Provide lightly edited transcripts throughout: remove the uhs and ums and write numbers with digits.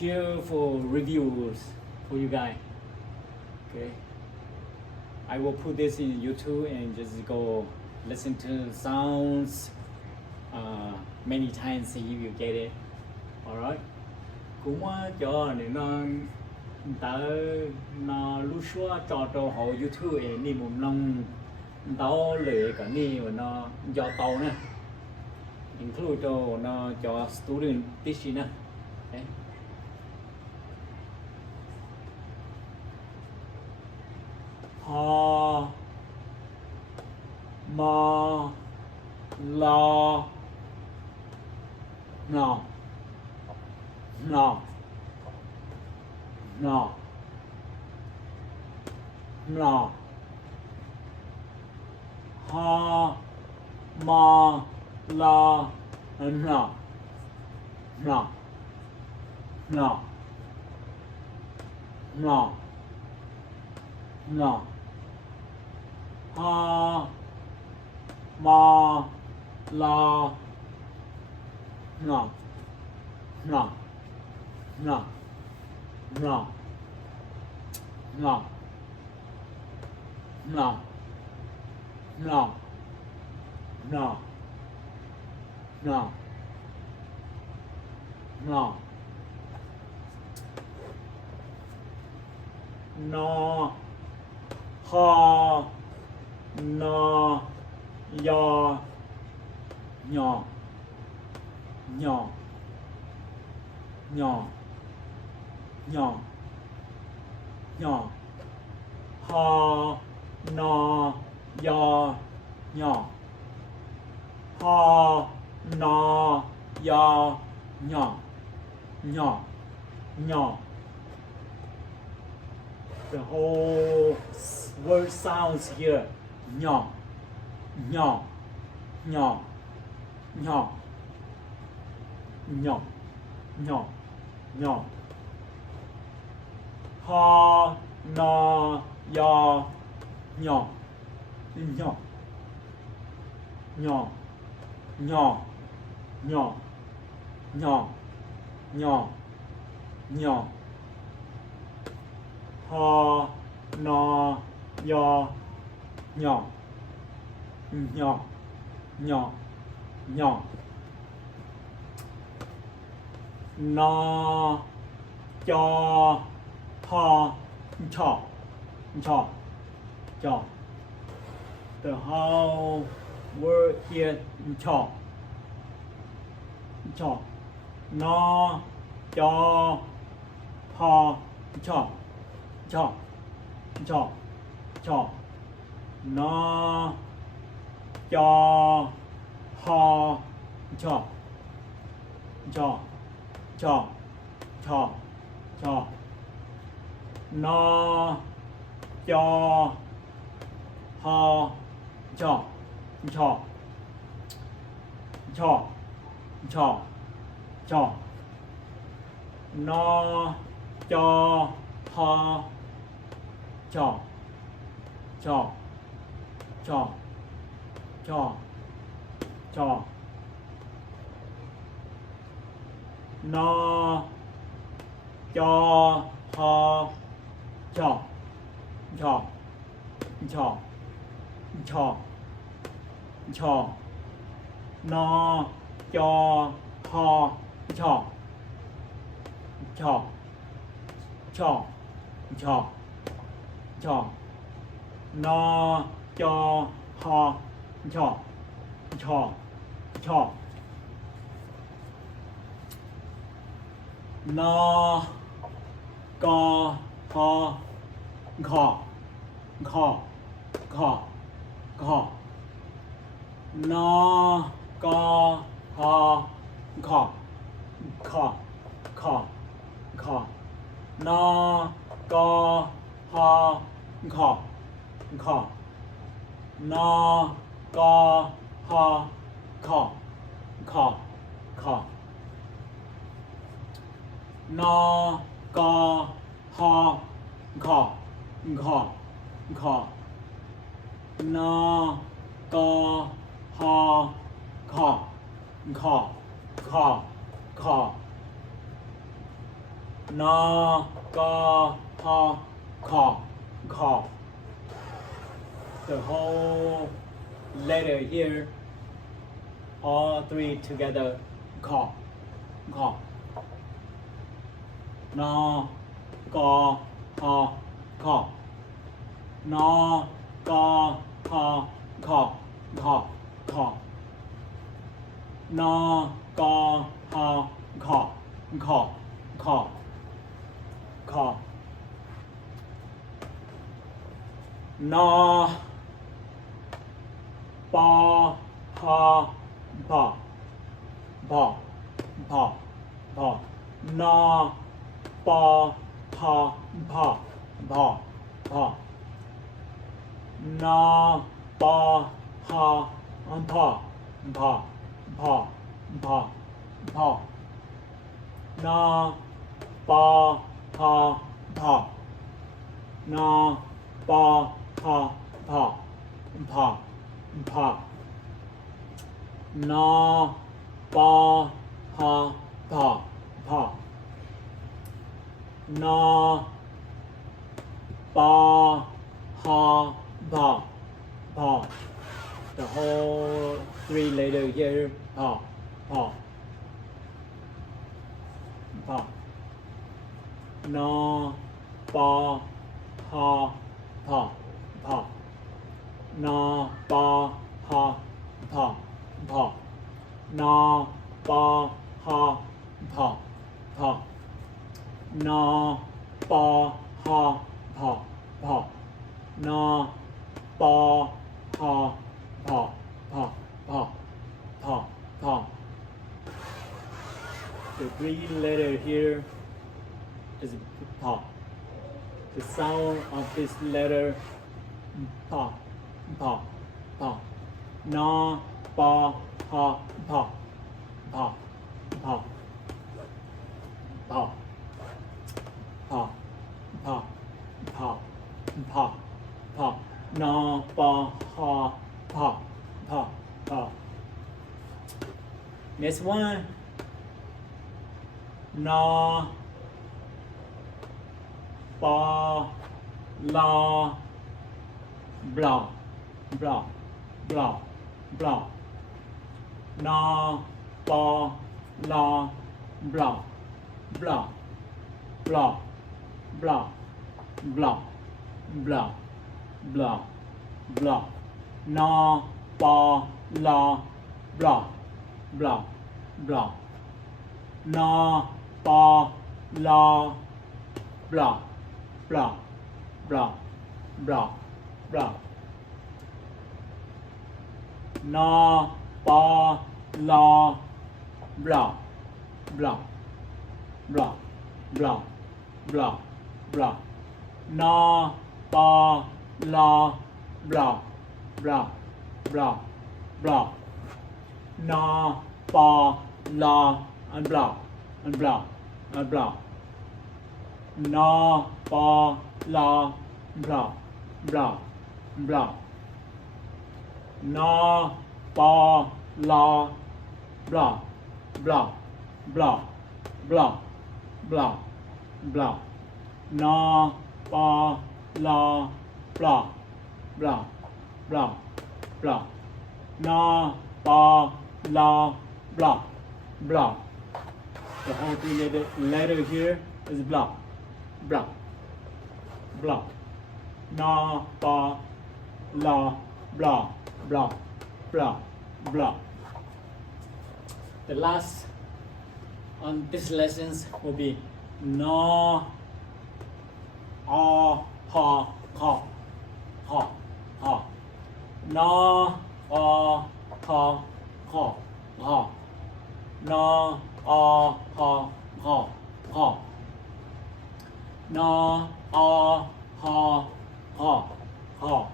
share for reviews for you guys. Okay, I will put this in YouTube and just go listen to sounds many times, see if you get it. Alright, cũng cho nên nó lúc xưa cho họ YouTube ấy đi một năm tao lười cả ni mà nó do tao nè, include nó cho student teaching nè. Okay. Ha ma la no no no no ha ma la no no no no no ha ma la no no no no no no no no no no no ha no ya nhỏ nhỏ nhỏ nhỏ nhỏ ha no ya nhỏ ha no ya nhỏ nhỏ nhỏ. The whole word sounds here nhỏ nhỏ nhỏ nhỏ nhỏ nhỏ nhỏ ha na ya nhỏ nhỏ nhỏ nhỏ nhỏ nhỏ nhỏ nhỏ ha na ya nhỏ nhỏ nhỏ nhỏ na cho ha cho cho cho. The whole word here cho cho na cho ha cho cho cho cho na cho ha cho cho cho cho cho na cho ha cho cho cho cho cho na cho ha cho cho cho cho cho na cho ha cho cho cho cho cho na cho ha cho cho cho cho cho na cho ha cho cho cho na ca ha kha kha kha kha na ca ha kha kha kha kha na ca ha kha kha na ca ha kha kha kha na ca ha kha kha kha na ca ha kha kha kha kha na, ga, ha, ka. The whole letter here, all three together, ka. Na, ga, ha, ka. Na, ga, ha, ka. Na, ga, ha, ka. Na, ba, ha, ba. Na, ba, ha, ba. Na, ba, ha, pa. Na, ba, ha, pa. Na, ba, ha, pa. Na, ba, ha, pa. Na, ba, ha, pa. The whole three letter here, pa. Na, ba, ha, pa. Na, ba, ha, pa. Na, ba, ha, pa. Na, ba, ha, pa. Na, ba, ha, pa. The three letter here is pa. The sound of this letter, pa. Na, ba, ha, pa. Na, ba, ha, pa. Next one. Na, ba, la, blah. Na, ba, la, blah. Na, ba, la, blah. Na, ba, la, blah. Na, ba, la, blah. Na, ba, la, blah. Na, ba, la, and blah. Na, ba, la, blah. Na, ba, la, blah. Na, ba, la, blah. Na, ba, la, blah. The whole three letter here is blah. Na, ba, la, blah. The last on this lessons will be na, a, ha, ka. Na, a, ha, ka. Na, a, ha, ka. Na, a, ha, ha.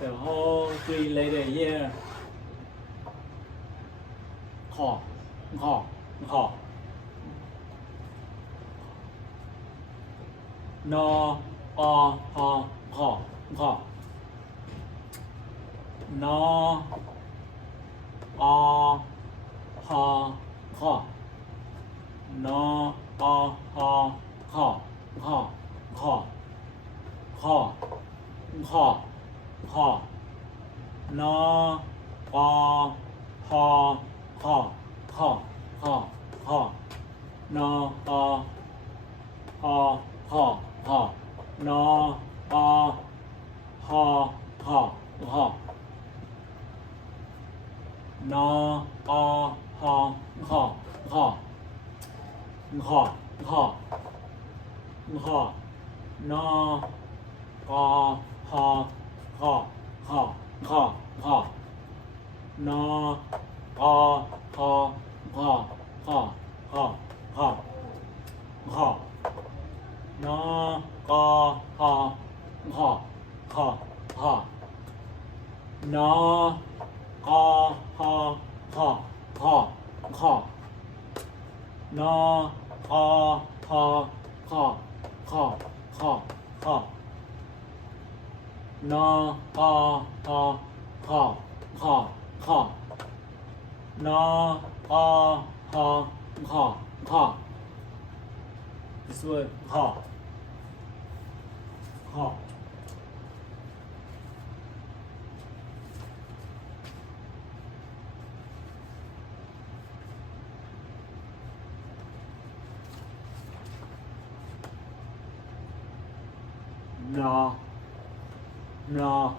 The whole three letter here. Ha. Na, a, ha, ka. Na, a, ha, ka. Na, This word ha. Ha. No. No.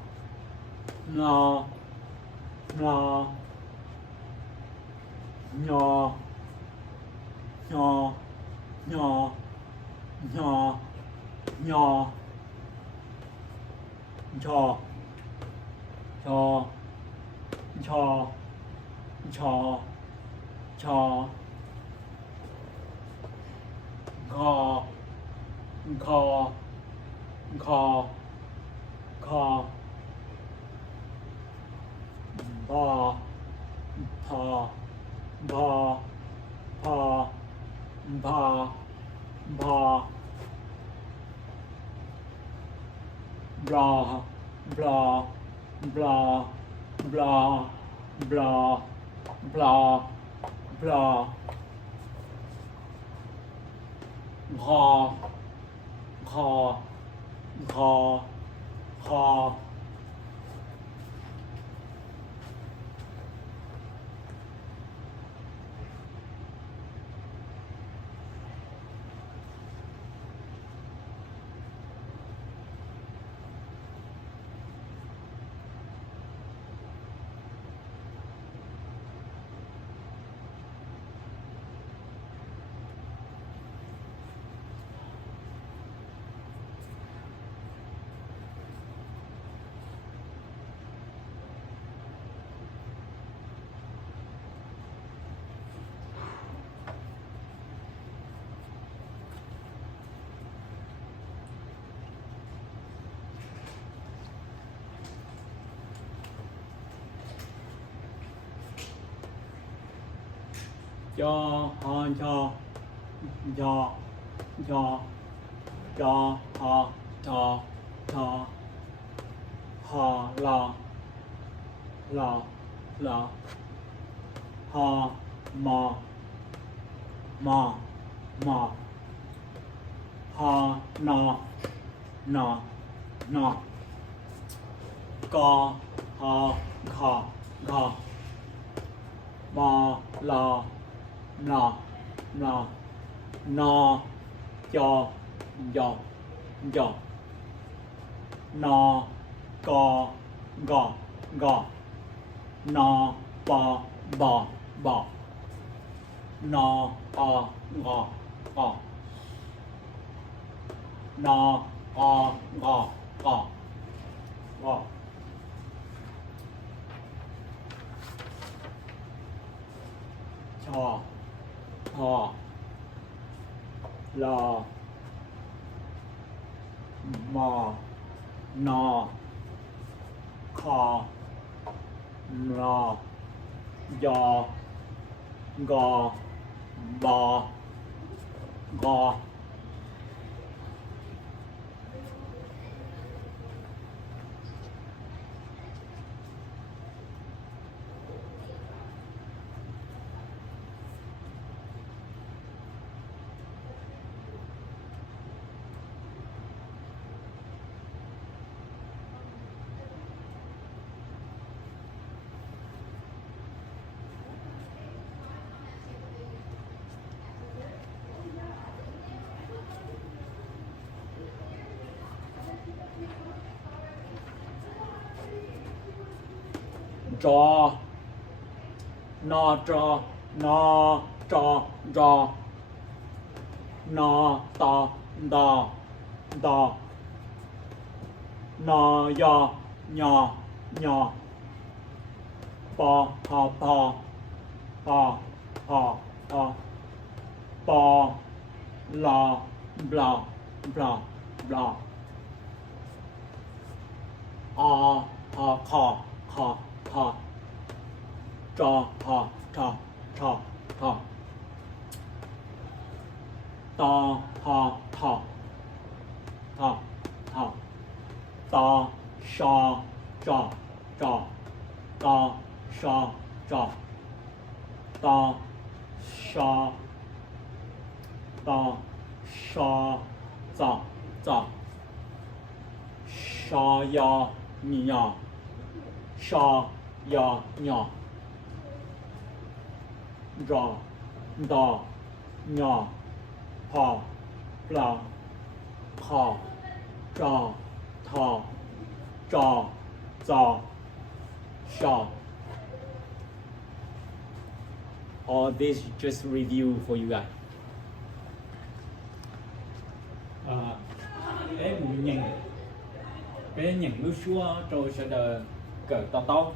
No. No. No. No. No. No. No. Cho. Cho. Cho. Cho. Cho. Kho. Kho. Kho. Kho. Ba. Pa. Ba. Pa. Ba. Ba. Blah. Blah. Blah. Blah. Blah. Blah. Blah. Kho. Kho. Kho. Kho. Cho. Cho. Cho. Cho. Cho. Ha. Cho. Cho. Ha. La. La. La. Ha. Ma. Ma. Ma. Ha. Na. Na. Na. Ka. Ha. Kha. Kha. Ma. La. Na. Na. Na. Cho. Cho. Cho. Na. Ga. Ga. Ga. Na. Ba. Ba. Ba. Na. A. Ga. Ga. Na. A. Ga. Ga. Ga. Cha. Ha. La. Ma. Na. Kha. Na. Ya. Ga. Ba. Ga. jaw, na jaw, na jaw, jaw, na da, da, da, na ya, nya, nya, ba, pa, pa, pa, pa, pa, ba, la, blah, blah, blah. Ah, ha, ka, ka, ka. Ja, ha, ta, ta, ta. Da, ha, ta, ta, ta. Da, sha, ja, ja. Da, sha, ja. Da, sha, da, sha, za, za. Sha, ya, nya. Sha, ya, nya. Ja, da, nya. Pa, bla, ka, ja, ta, ja, za, sha. All this just review for you guys. Cái những lúc xưa rồi sẽ đợi cỡ to to.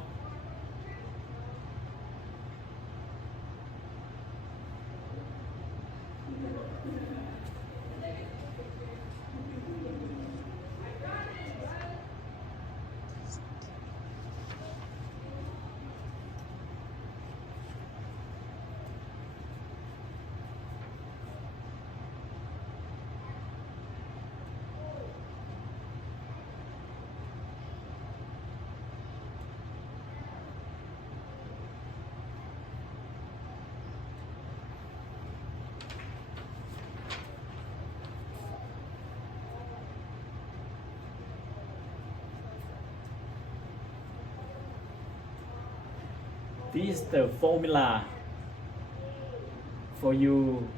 This is the formula for you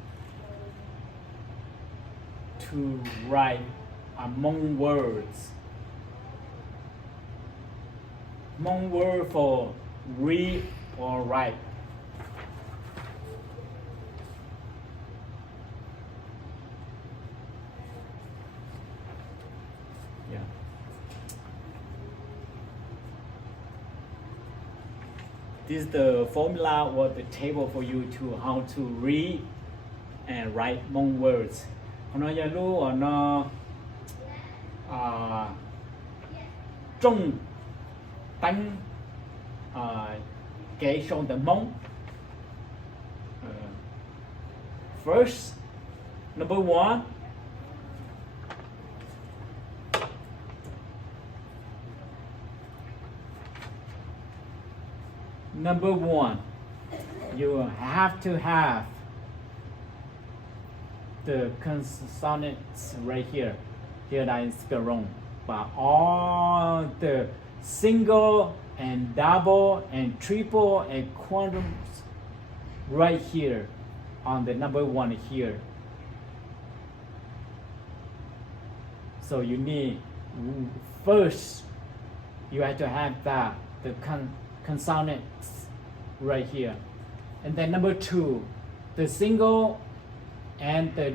to write Hmong words. Hmong word for read or write. Yeah. This is the formula or the table for you to how to read and write Hmong words. Nó giờ lu nó trung tánh kể trong the Hmong. First, number one. Number one, you have to have the consonants right here. Here that is wrong. But all the single and double and triple and quadrums right here on the number one here. So you need first you have to have that the consonants right here, and then number two, the single and the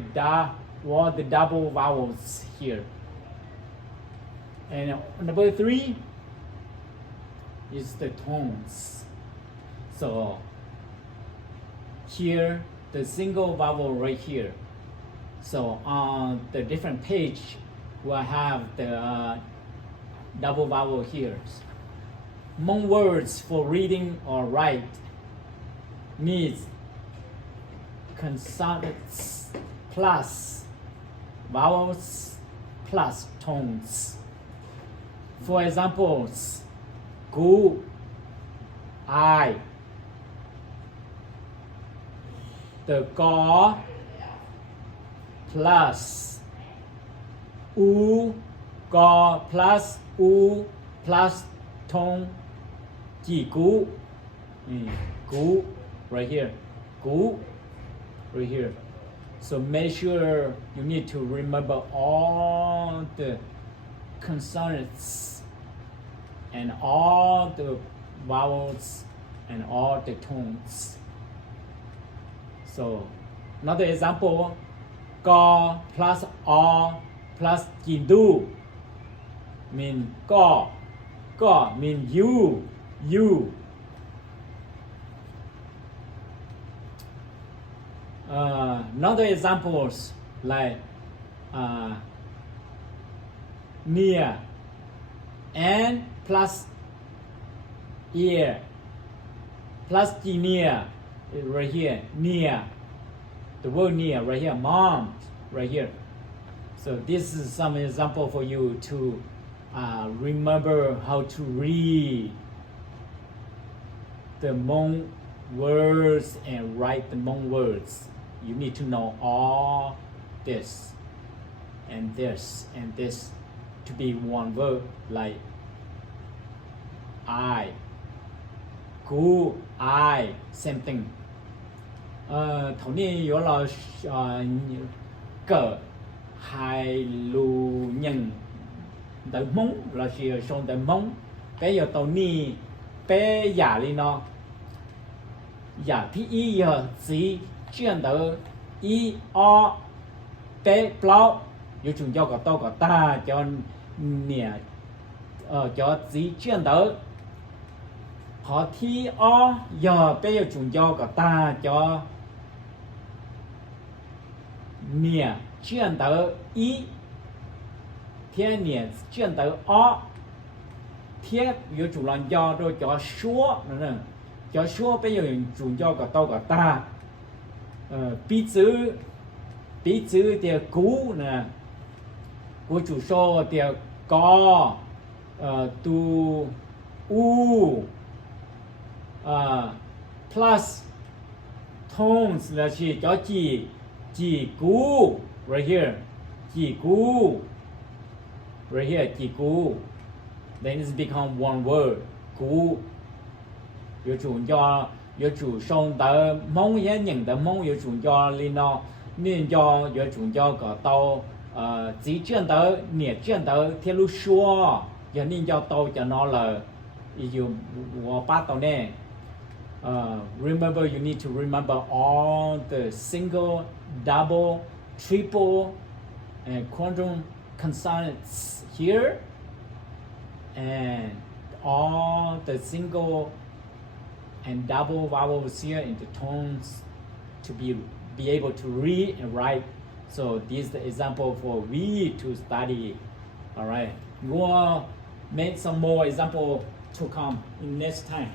double vowels here, and number three is the tones. So here the single vowel right here. So on the different page we'll have the double vowel here. Hmong words for reading or write needs consonants plus vowels plus tones. For examples, gu, I, the ga plus u, ga plus u plus tone, ji gu, gu right here, gu right here. So make sure you need to remember all the consonants and all the vowels and all the tones. So another example, go plus or plus jindu mean go. Go mean you. Another examples like near and plus ear plus near right here, near, the word near right here, mom right here. So this is some example for you to remember how to read the Hmong words and write the Hmong words. You need to know all this and this and this to be one word, like I, gu, I, same thing. Thảo ni có là cỡ hai lu nhân tới mông là chỉ xong tới mông. Bây giờ tàu ni bây giờ đi nó giờ thì ý giờ chỉ chuyện đó ý o bé bao yêu chúng cho cả tao cả ta cho nè cho chỉ chuyện đó họ thi o giờ bây giờ chúng cho cả ta cho nè chuyện đó ý thiên nè chuyện đó o thiết yêu chúng làm do rồi cho số nữa cho số bây giờ chúng cho cả tao cả ta bí chữ thì cú nè của chủ số thì có tu u plus tones là chỉ cho chỉ cú right here chỉ cú right here chỉ cú then it's become one word cú yêu chủ song tờ mong hiện những tờ mong yêu chủ cho linh nó nên cho yêu chủ cho cả tàu chỉ chuyện tờ nhẹ chuyện tờ theo lúc xua giờ nên cho tàu cho nó là yêu bắt tàu nè. Remember, you need to remember all the single, double, triple, and quadrum consonants here, and all the single and double vowels here in the tones to be able to read and write. So this is the example for we to study. All right, we'll make some more example to come in next time.